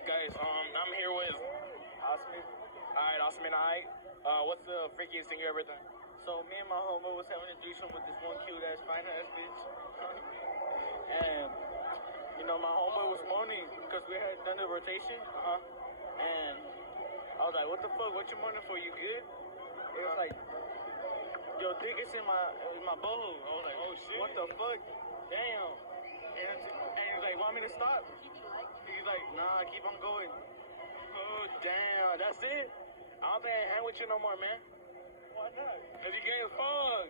Alright guys, I'm here with Oscar. Alright, Osman, alright. What's the freakiest thing you ever done? So me and my homo was having a threesome with this one cute ass fine ass bitch. And you know my homo was moaning because we had done the rotation. And I was like, what the fuck? What you moaning for? You good? It was like, your dick is in my bowl. I was like, Oh, shit. What the fuck? Damn. And he was like, want me to stop? He's like, nah, keep on going. Oh damn, that's it? I don't think I hang with you no more, man. Why not? Cause you gave a fuck.